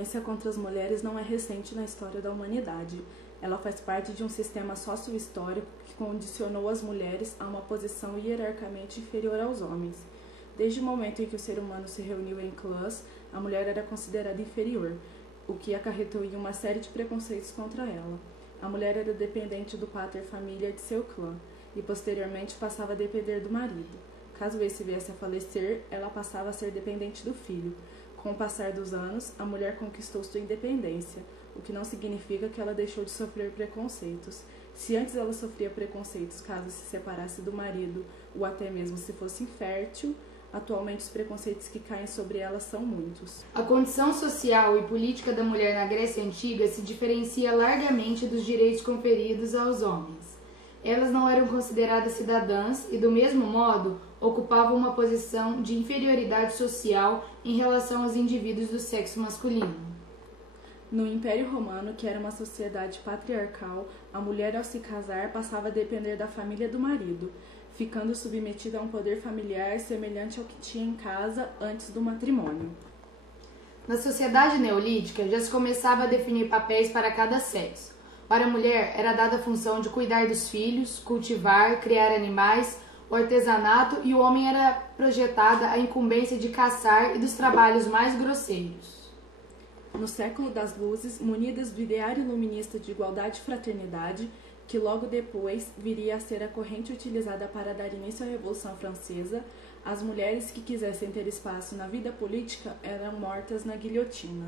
violência contra as mulheres não é recente na história da humanidade. Ela faz parte de um sistema socio-histórico que condicionou as mulheres a uma posição hierarquicamente inferior aos homens. Desde o momento em que o ser humano se reuniu em clãs, a mulher era considerada inferior, o que acarretou em uma série de preconceitos contra ela. A mulher era dependente do pater família de seu clã, e posteriormente passava a depender do marido. Caso esse viesse a falecer, ela passava a ser dependente do filho. Com o passar dos anos, a mulher conquistou sua independência, o que não significa que ela deixou de sofrer preconceitos. Se antes ela sofria preconceitos caso se separasse do marido ou até mesmo se fosse infértil, atualmente os preconceitos que caem sobre ela são muitos. A condição social e política da mulher na Grécia Antiga se diferencia largamente dos direitos conferidos aos homens. Elas não eram consideradas cidadãs e, do mesmo modo, ocupavam uma posição de inferioridade social em relação aos indivíduos do sexo masculino. No Império Romano, que era uma sociedade patriarcal, a mulher ao se casar passava a depender da família do marido, ficando submetida a um poder familiar semelhante ao que tinha em casa antes do matrimônio. Na sociedade neolítica, já se começava a definir papéis para cada sexo. Para a mulher, era dada a função de cuidar dos filhos, cultivar, criar animais, o artesanato, e o homem era projetada a incumbência de caçar e dos trabalhos mais grosseiros. No século das luzes, munidas do ideário iluminista de igualdade e fraternidade, que logo depois viria a ser a corrente utilizada para dar início à Revolução Francesa, as mulheres que quisessem ter espaço na vida política eram mortas na guilhotina.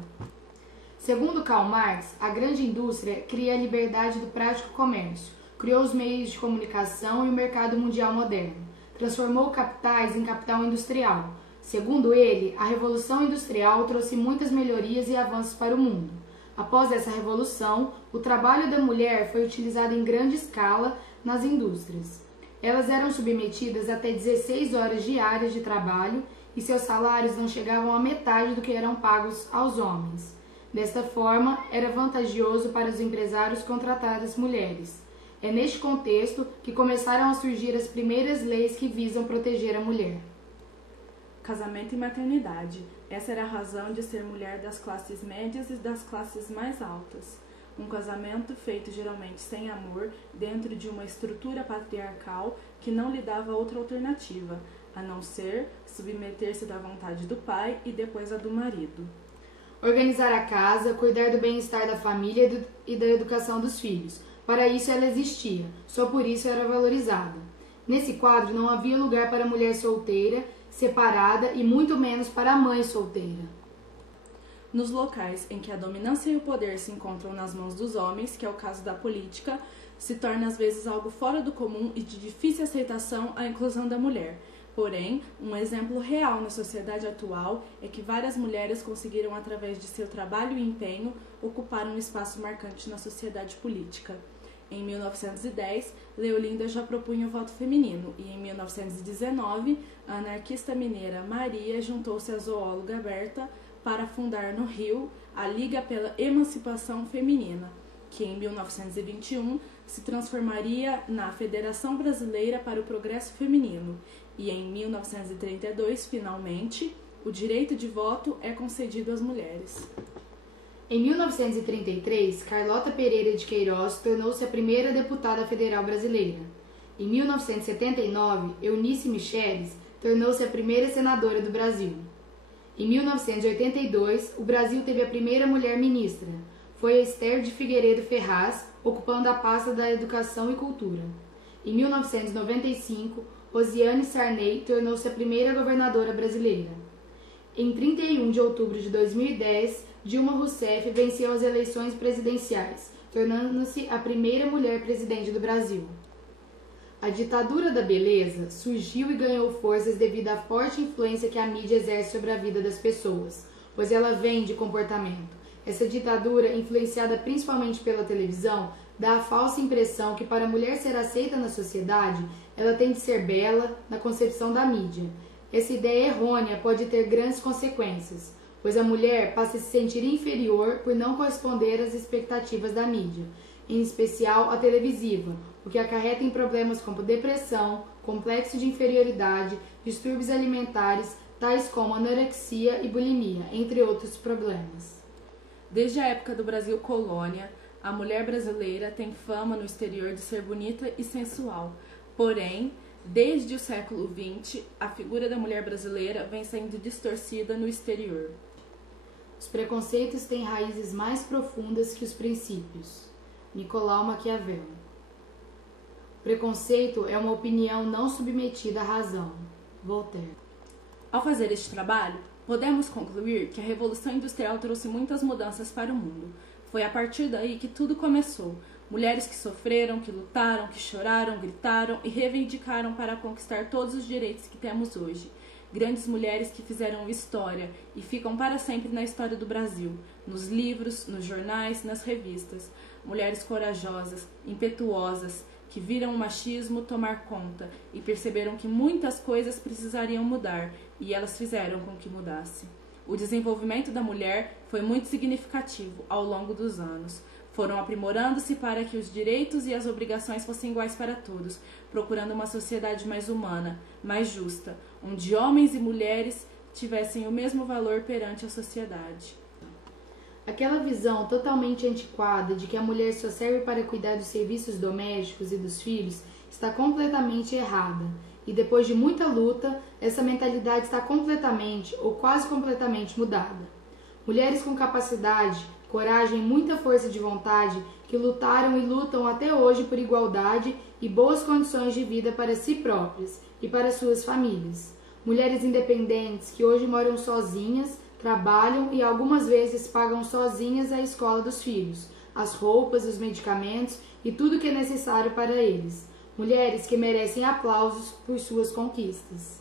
Segundo Karl Marx, a grande indústria cria a liberdade do prático comércio, criou os meios de comunicação e o mercado mundial moderno, transformou capitais em capital industrial. Segundo ele, a Revolução Industrial trouxe muitas melhorias e avanços para o mundo. Após essa revolução, o trabalho da mulher foi utilizado em grande escala nas indústrias. Elas eram submetidas até 16 horas diárias de trabalho e seus salários não chegavam à metade do que eram pagos aos homens. Desta forma, era vantajoso para os empresários contratar as mulheres. É neste contexto que começaram a surgir as primeiras leis que visam proteger a mulher. Casamento e maternidade. Essa era a razão de ser mulher das classes médias e das classes mais altas. Um casamento feito geralmente sem amor, dentro de uma estrutura patriarcal que não lhe dava outra alternativa, a não ser submeter-se da vontade do pai e depois a do marido. Organizar a casa, cuidar do bem-estar da família e da educação dos filhos. Para isso ela existia, só por isso era valorizada. Nesse quadro não havia lugar para a mulher solteira, separada e muito menos para a mãe solteira. Nos locais em que a dominância e o poder se encontram nas mãos dos homens, que é o caso da política, se torna às vezes algo fora do comum e de difícil aceitação a inclusão da mulher. Porém, um exemplo real na sociedade atual é que várias mulheres conseguiram, através de seu trabalho e empenho, ocupar um espaço marcante na sociedade política. Em 1910, Leolinda já propunha o voto feminino e, em 1919, a anarquista mineira Maria juntou-se à zoóloga Berta para fundar no Rio a Liga pela Emancipação Feminina, que em 1921 se transformaria na Federação Brasileira para o Progresso Feminino e, em 1932, finalmente, o direito de voto é concedido às mulheres. Em 1933, Carlota Pereira de Queiroz tornou-se a primeira deputada federal brasileira. Em 1979, Eunice Micheles tornou-se a primeira senadora do Brasil. Em 1982, o Brasil teve a primeira mulher ministra. Foi a Esther de Figueiredo Ferraz, ocupando a pasta da Educação e Cultura. Em 1995, Rosiane Sarney tornou-se a primeira governadora brasileira. Em 31 de outubro de 2010, Dilma Rousseff venceu as eleições presidenciais, tornando-se a primeira mulher presidente do Brasil. A ditadura da beleza surgiu e ganhou forças devido à forte influência que a mídia exerce sobre a vida das pessoas, pois ela vem de comportamento. Essa ditadura, influenciada principalmente pela televisão, dá a falsa impressão que para a mulher ser aceita na sociedade, ela tem de ser bela na concepção da mídia. Essa ideia errônea pode ter grandes consequências, pois a mulher passa a se sentir inferior por não corresponder às expectativas da mídia, em especial a televisiva, o que acarreta em problemas como depressão, complexo de inferioridade, distúrbios alimentares, tais como anorexia e bulimia, entre outros problemas. Desde a época do Brasil colônia, a mulher brasileira tem fama no exterior de ser bonita e sensual. Porém, desde o século XX, a figura da mulher brasileira vem sendo distorcida no exterior. Os preconceitos têm raízes mais profundas que os princípios. Nicolau Maquiavel. O preconceito é uma opinião não submetida à razão. Voltaire. Ao fazer este trabalho, podemos concluir que a Revolução Industrial trouxe muitas mudanças para o mundo. Foi a partir daí que tudo começou. Mulheres que sofreram, que lutaram, que choraram, gritaram e reivindicaram para conquistar todos os direitos que temos hoje. Grandes mulheres que fizeram história e ficam para sempre na história do Brasil, nos livros, nos jornais, nas revistas. Mulheres corajosas, impetuosas, que viram o machismo tomar conta e perceberam que muitas coisas precisariam mudar, e elas fizeram com que mudasse. O desenvolvimento da mulher foi muito significativo ao longo dos anos. Foram aprimorando-se para que os direitos e as obrigações fossem iguais para todos, procurando uma sociedade mais humana, mais justa, onde homens e mulheres tivessem o mesmo valor perante a sociedade. Aquela visão totalmente antiquada de que a mulher só serve para cuidar dos serviços domésticos e dos filhos está completamente errada. E depois de muita luta, essa mentalidade está completamente ou quase completamente mudada. Mulheres com capacidade, coragem e muita força de vontade que lutaram e lutam até hoje por igualdade e boas condições de vida para si próprias e para suas famílias. Mulheres independentes que hoje moram sozinhas, trabalham e algumas vezes pagam sozinhas a escola dos filhos, as roupas, os medicamentos e tudo que é necessário para eles. Mulheres que merecem aplausos por suas conquistas.